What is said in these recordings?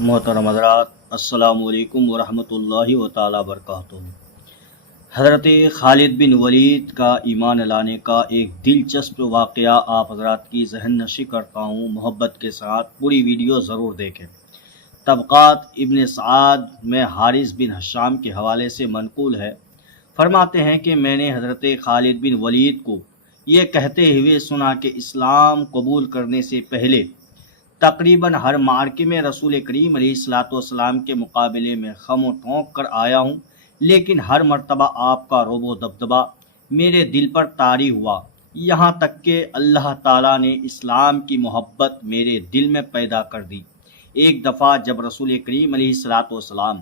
محترم حضرات، السلام علیکم ورحمۃ اللہ و تعالی وبرکاتہ۔ حضرت خالد بن ولید کا ایمان لانے کا ایک دلچسپ واقعہ آپ حضرات کی ذہن نشی کرتا ہوں، محبت کے ساتھ پوری ویڈیو ضرور دیکھیں۔ طبقات ابن سعد میں حارث بن حشام کے حوالے سے منقول ہے، فرماتے ہیں کہ میں نے حضرت خالد بن ولید کو یہ کہتے ہوئے سنا کہ اسلام قبول کرنے سے پہلے تقریباً ہر معرکے میں رسول کریم علیہ الصلاۃ والسلام کے مقابلے میں خم و ٹھونک کر آیا ہوں، لیکن ہر مرتبہ آپ کا رعب و دبدبہ میرے دل پر طاری ہوا، یہاں تک کہ اللہ تعالیٰ نے اسلام کی محبت میرے دل میں پیدا کر دی۔ ایک دفعہ جب رسول کریم علیہ الصلاۃ والسلام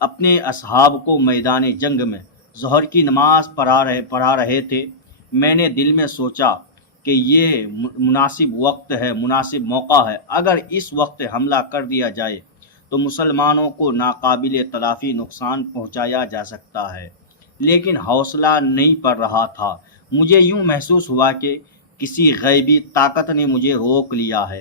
اپنے اصحاب کو میدان جنگ میں ظہر کی نماز پڑھا رہے تھے، میں نے دل میں سوچا کہ یہ مناسب وقت ہے، مناسب موقع ہے۔ اگر اس وقت حملہ کر دیا جائے تو مسلمانوں کو ناقابل تلافی نقصان پہنچایا جا سکتا ہے، لیکن حوصلہ نہیں پڑ رہا تھا۔ مجھے یوں محسوس ہوا کہ کسی غیبی طاقت نے مجھے روک لیا ہے۔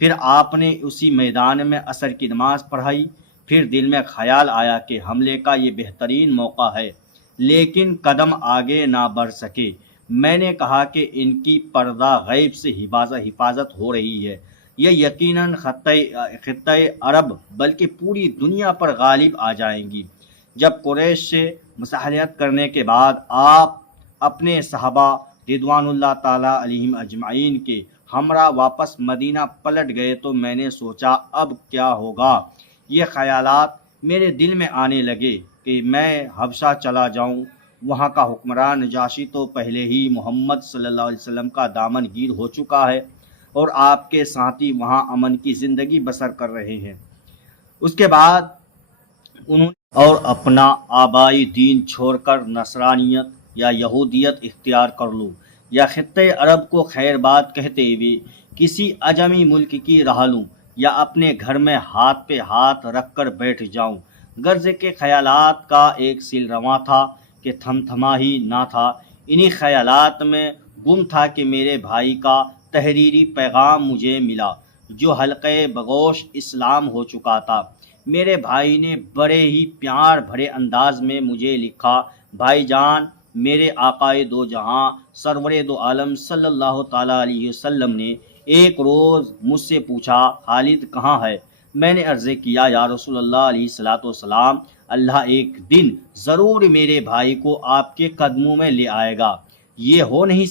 پھر آپ نے اسی میدان میں عصر کی نماز پڑھائی۔ پھر دل میں خیال آیا کہ حملے کا یہ بہترین موقع ہے، لیکن قدم آگے نہ بڑھ سکے۔ میں نے کہا کہ ان کی پردہ غیب سے حفاظت ہو رہی ہے، یہ یقیناً خطہ عرب بلکہ پوری دنیا پر غالب آ جائیں گی۔ جب قریش سے مصالحت کرنے کے بعد آپ اپنے صحابہ رضوان اللہ تعالیٰ علیہم اجمعین کے ہمراہ واپس مدینہ پلٹ گئے تو میں نے سوچا اب کیا ہوگا۔ یہ خیالات میرے دل میں آنے لگے کہ میں حبشہ چلا جاؤں۔ وہاں کا حکمران نجاشی تو پہلے ہی محمد صلی اللہ علیہ وسلم کا دامن گیر ہو چکا ہے اور آپ کے ساتھی وہاں امن کی زندگی بسر کر رہے ہیں۔ اس کے بعد انہوں نے اور اپنا آبائی دین چھوڑ کر نصرانیت یا یہودیت اختیار کر لوں، یا خطہ عرب کو خیر بات کہتے ہوئے کسی عجمی ملک کی راہ لوں، یا اپنے گھر میں ہاتھ پہ ہاتھ رکھ کر بیٹھ جاؤں۔ غرض کے خیالات کا ایک سل رواں تھا کہ تھما ہی نہ تھا۔ انہی خیالات میں گم تھا کہ میرے بھائی کا تحریری پیغام مجھے ملا، جو حلقہ بگوش اسلام ہو چکا تھا۔ میرے بھائی نے بڑے ہی پیار بھرے انداز میں مجھے لکھا، بھائی جان، میرے آقائے دو جہاں سرور دو عالم صلی اللہ تعالیٰ علیہ وسلم نے ایک روز مجھ سے پوچھا خالد کہاں ہے؟ میں نے عرض کیا یا رسول اللہ علیہ الصلاۃ والسلام، اللہ ایک دن ضرور میرے بھائی کو آپ کے قدموں میں لے آئے گا۔ یہ ہو نہیں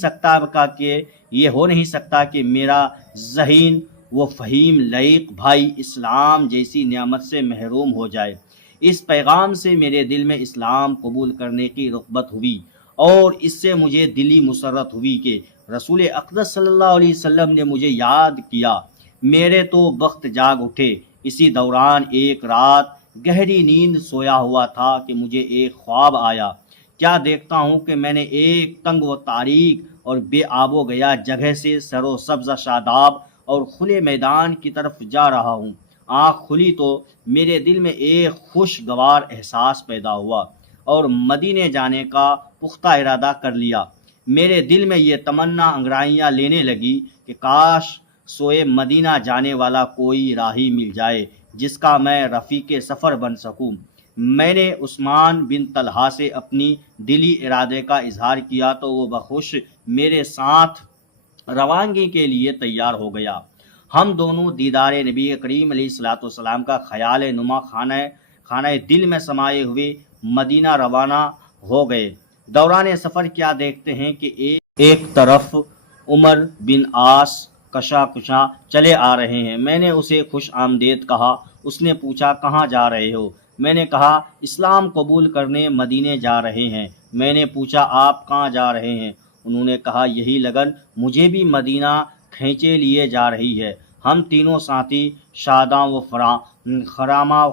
سکتا کہ میرا ذہین و فہیم لائق بھائی اسلام جیسی نعمت سے محروم ہو جائے۔ اس پیغام سے میرے دل میں اسلام قبول کرنے کی رغبت ہوئی، اور اس سے مجھے دلی مسرت ہوئی کہ رسول اقدس صلی اللہ علیہ وسلم نے مجھے یاد کیا۔ میرے تو بخت جاگ اٹھے۔ اسی دوران ایک رات گہری نیند سویا ہوا تھا کہ مجھے ایک خواب آیا۔ کیا دیکھتا ہوں کہ میں نے ایک تنگ و تاریک اور بے آب و گیا جگہ سے سر و سبز شاداب اور کھلے میدان کی طرف جا رہا ہوں۔ آنکھ کھلی تو میرے دل میں ایک خوشگوار احساس پیدا ہوا اور مدینے جانے کا پختہ ارادہ کر لیا۔ میرے دل میں یہ تمنا انگڑائیاں لینے لگی کہ کاش سوئے مدینہ جانے والا کوئی راہی مل جائے جس کا میں رفیق سفر بن سکوں۔ میں نے عثمان بن طلحہ سے اپنی دلی ارادے کا اظہار کیا تو وہ بخوش میرے ساتھ روانگی کے لیے تیار ہو گیا۔ ہم دونوں دیدار نبی کریم علیہ الصلاۃ والسلام کا خیال نما خانہ دل میں سمائے ہوئے مدینہ روانہ ہو گئے۔ دوران سفر کیا دیکھتے ہیں کہ ایک طرف عمر بن عاص کشا چلے آ رہے ہیں۔ میں نے اسے خوش آمدید کہا۔ اس نے پوچھا کہاں جا رہے ہو؟ میں نے کہا اسلام قبول کرنے مدینے جا رہے ہیں۔ میں نے پوچھا آپ کہاں جا رہے ہیں؟ انہوں نے کہا یہی لگن مجھے بھی مدینہ کھینچے لیے جا رہی ہے۔ ہم تینوں ساتھی شاداں و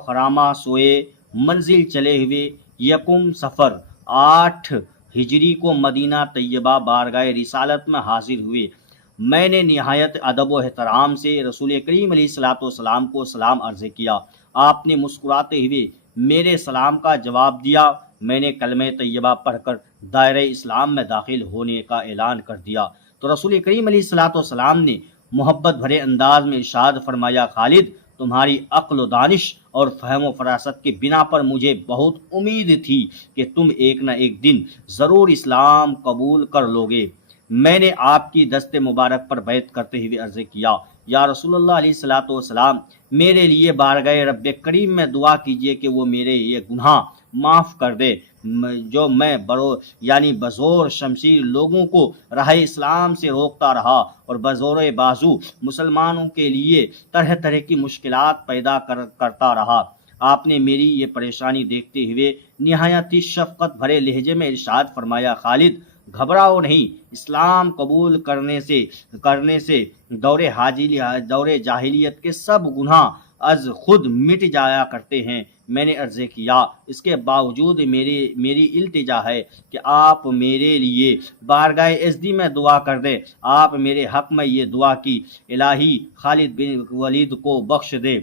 خرامہ سوئے منزل چلے ہوئے یکم صفر 8 ہجری کو مدینہ طیبہ بارگاہ رسالت میں حاضر ہوئے۔ میں نے نہایت ادب و احترام سے رسول کریم علیہ الصلاۃ والسلام کو سلام عرض کیا۔ آپ نے مسکراتے ہوئے میرے سلام کا جواب دیا۔ میں نے کلمہ طیبہ پڑھ کر دائرہ اسلام میں داخل ہونے کا اعلان کر دیا تو رسول کریم علیہ الصلاۃ والسلام نے محبت بھرے انداز میں ارشاد فرمایا خالد تمہاری عقل و دانش اور فہم و فراست کی بنا پر مجھے بہت امید تھی کہ تم ایک نہ ایک دن ضرور اسلام قبول کر لوگے۔ میں نے آپ کی دست مبارک پر بیعت کرتے ہوئے عرض کیا، یا رسول اللہ علیہ الصلاۃ والسلام، میرے لیے بارگاہ رب کریم میں دعا کیجیے کہ وہ میرے یہ گناہ معاف کر دے جو میں بزور شمشیر لوگوں کو راہ اسلام سے روکتا رہا اور بزور بازو مسلمانوں کے لیے طرح طرح کی مشکلات پیدا کرتا رہا۔ آپ نے میری یہ پریشانی دیکھتے ہوئے نہایت ہی شفقت بھرے لہجے میں ارشاد فرمایا، خالد گھبراؤ نہیں، اسلام قبول کرنے سے دور جاہلیت کے سب گناہ از خود مٹ جایا کرتے ہیں۔ میں نے عرض کیا، اس کے باوجود میری التجا ہے کہ آپ میرے لیے بارگاہ ازدی میں دعا کر دیں۔ آپ میرے حق میں یہ دعا کی، الہی خالد بن ولید کو بخش دے،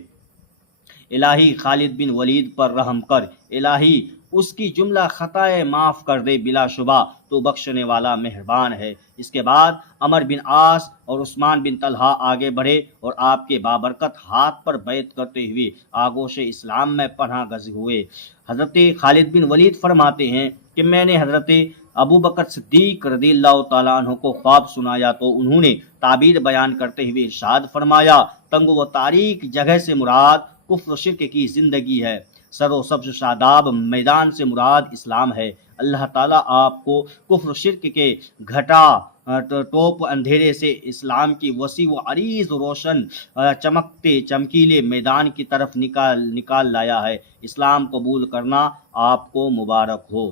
الہی خالد بن ولید پر رحم کر، الہی اس کی جملہ خطائیں معاف کر دے، بلا شبہ تو بخشنے والا مہربان ہے۔ اس کے بعد عمر بن عاص اور عثمان بن طلحہ آگے بڑھے اور آپ کے بابرکت ہاتھ پر بیعت کرتے ہوئے آغوش اسلام میں پناہ گزین ہوئے۔ حضرت خالد بن ولید فرماتے ہیں کہ میں نے حضرت ابو بکر صدیق رضی اللہ تعالیٰ عنہ کو خواب سنایا تو انہوں نے تعبیر بیان کرتے ہوئے ارشاد فرمایا، تنگ و تاریک جگہ سے مراد کفر و شرک کی زندگی ہے، سر و سبز شاداب میدان سے مراد اسلام ہے۔ اللہ تعالیٰ آپ کو کفر و شرک کے گھٹا ٹوپ اندھیرے سے اسلام کی وسیع و عریض روشن چمکتے چمکیلے میدان کی طرف نکال لایا ہے۔ اسلام قبول کرنا آپ کو مبارک ہو۔